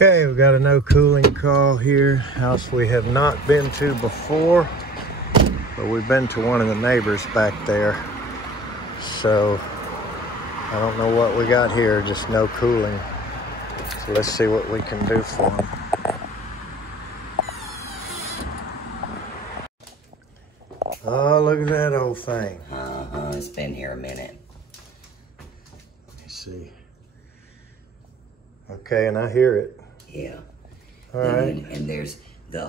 Okay, we've got a no cooling call here. House we have not been to before, but we've been to one of the neighbors back there. So I don't know what we got here, just no cooling. So let's see what we can do for them. Oh, look at that old thing. It's been here a minute. Let me see. Okay, and I hear it. Yeah. All right. And there's the,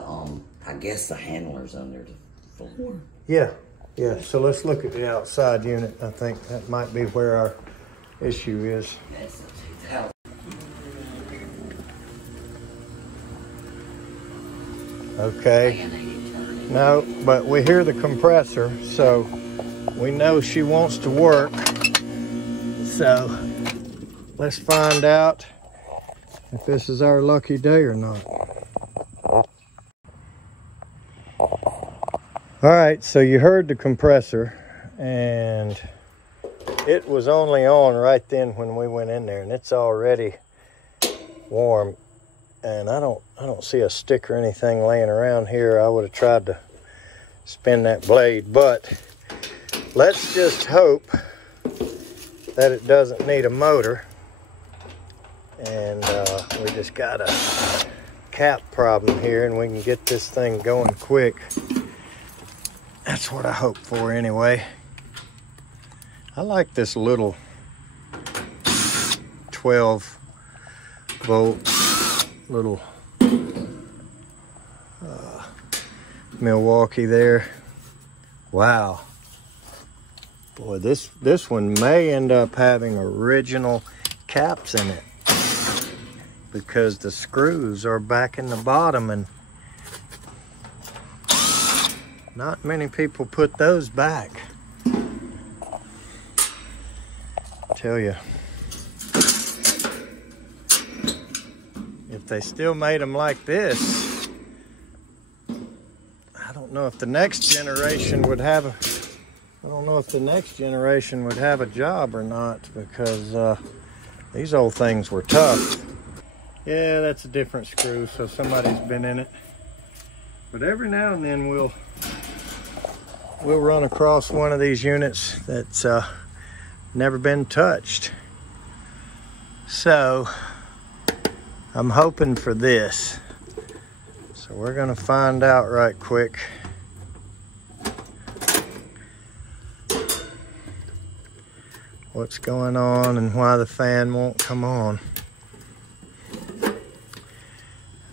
I guess the handler's under the floor. Yeah, yeah. So let's look at the outside unit. I think that might be where our issue is. That's the 2000. Okay. No, but we hear the compressor, so we know she wants to work. So let's find out if this is our lucky day or not. All right, so you heard the compressor, and it was only on right then when we went in there, and it's already warm. And I don't see a stick or anything laying around here. I would have tried to spin that blade, but let's just hope that it doesn't need a motor. And we just got a cap problem here, and we can get this thing going quick. That's what I hope for anyway. I like this little 12 volt little Milwaukee there. Wow. Boy, this one may end up having original caps in it, because the screws are back in the bottom, and not many people put those back. I tell you, if they still made them like this, I don't know if the next generation would have a job or not, because these old things were tough. Yeah, that's a different screw, so somebody's been in it. But every now and then we'll run across one of these units that's never been touched. So I'm hoping for this. So we're gonna find out right quick. What's going on and why the fan won't come on.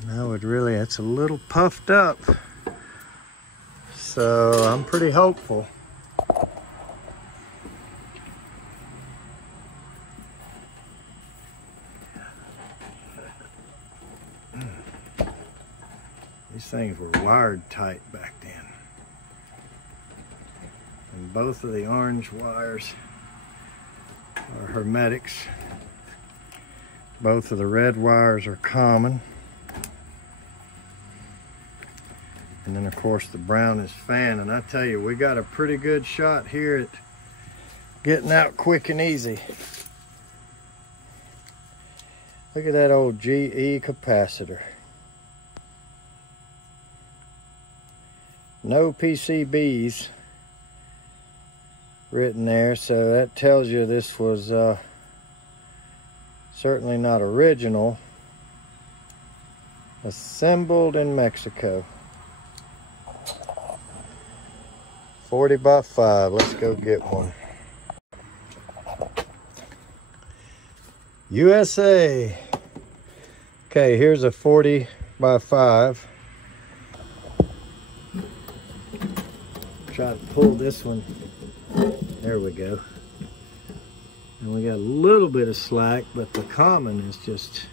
And I would really, it's a little puffed up. So I'm pretty hopeful. These things were wired tight back then. And both of the orange wires are hermetics. Both of the red wires are common. And then of course the brown is fan. And I tell you, we got a pretty good shot here at getting out quick and easy. Look at that old GE capacitor. No PCBs written there, so that tells you this was certainly not original. Assembled in Mexico. 40 by 5, let's go get one. USA. Okay, here's a 40 by 5. Try to pull this one. There we go. And we got a little bit of slack, but the common is just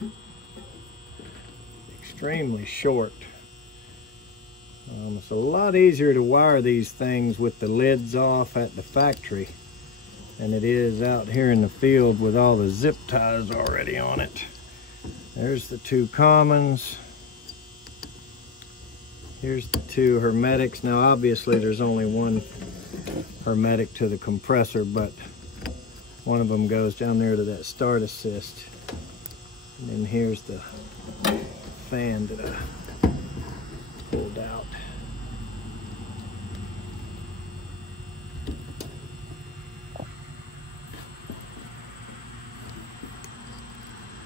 extremely short. It's a lot easier to wire these things with the lids off at the factory than it is out here in the field with all the zip ties already on it. There's the two commons. Here's the two hermetics. Now obviously there's only one hermetic to the compressor, but one of them goes down there to that start assist. And then here's the fan that I pulled out.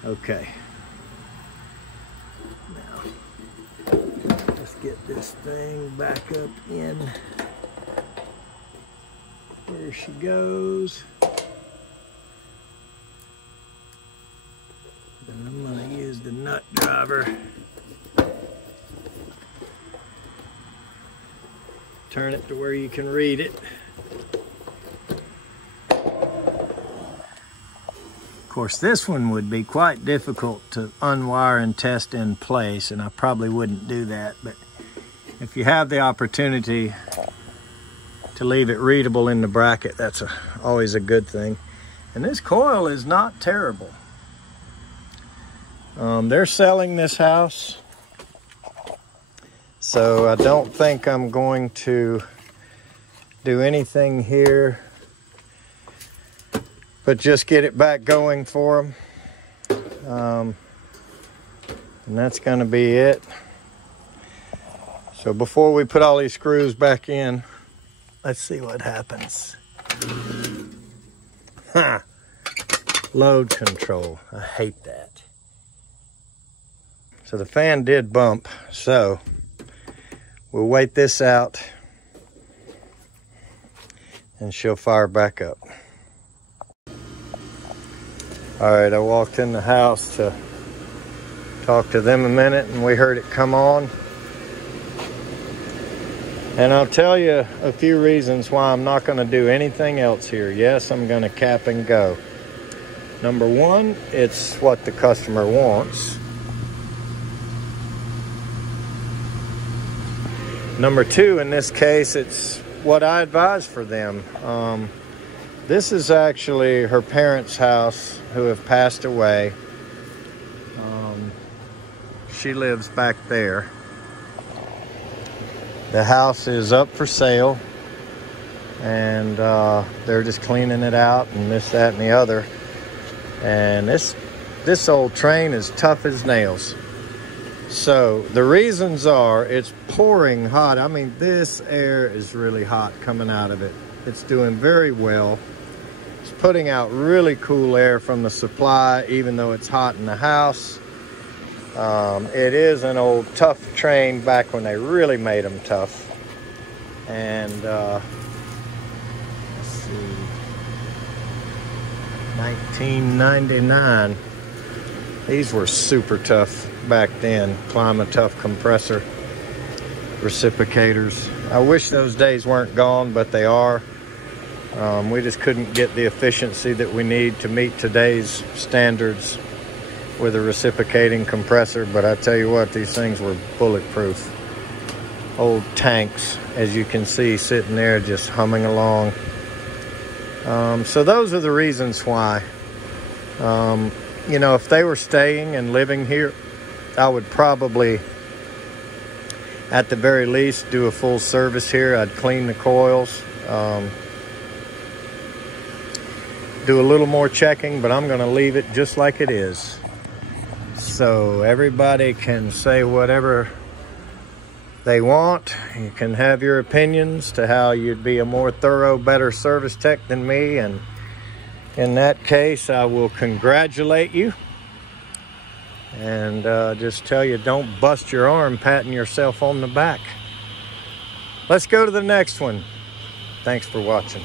Okay. Now, let's get this thing back up in where she goes. And I'm going to use the nut driver. Turn it to where you can read it. Of course, this one would be quite difficult to unwire and test in place, and I probably wouldn't do that, but if you have the opportunity to leave it readable in the bracket, that's always a good thing. And this coil is not terrible. They're selling this house, so I don't think I'm going to do anything here but just get it back going for them. And that's going to be it. So before we put all these screws back in, let's see what happens. Ha! Load control. I hate that. So the fan did bump, so we'll wait this out and she'll fire back up. All right, I walked in the house to talk to them a minute, and we heard it come on. And I'll tell you a few reasons why I'm not going to do anything else here. Yes, I'm going to cap and go. Number one, it's what the customer wants. Number two, in this case, it's what I advise for them. This is actually her parents' house who have passed away. She lives back there. The house is up for sale, and they're just cleaning it out and this, that, and the other. And this old train is tough as nails. So the reasons are, it's pouring hot. I mean, this air is really hot coming out of it. It's doing very well. It's putting out really cool air from the supply, even though it's hot in the house. It is an old tough train back when they really made them tough. And let's see, 1999. These were super tough back then. Clima-Tough compressor reciprocators. I wish those days weren't gone, but they are. We just couldn't get the efficiency that we need to meet today's standards with a reciprocating compressor, but I tell you what, these things were bulletproof. Old tanks, as you can see, sitting there just humming along. So those are the reasons why. You know, if they were staying and living here, I would probably, at the very least, do a full service here. I'd clean the coils, do a little more checking, but I'm going to leave it just like it is. So everybody can say whatever they want. You can have your opinions to how you'd be a more thorough, better service tech than me. And in that case, I will congratulate you. And just tell you, don't bust your arm patting yourself on the back. Let's go to the next one. Thanks for watching.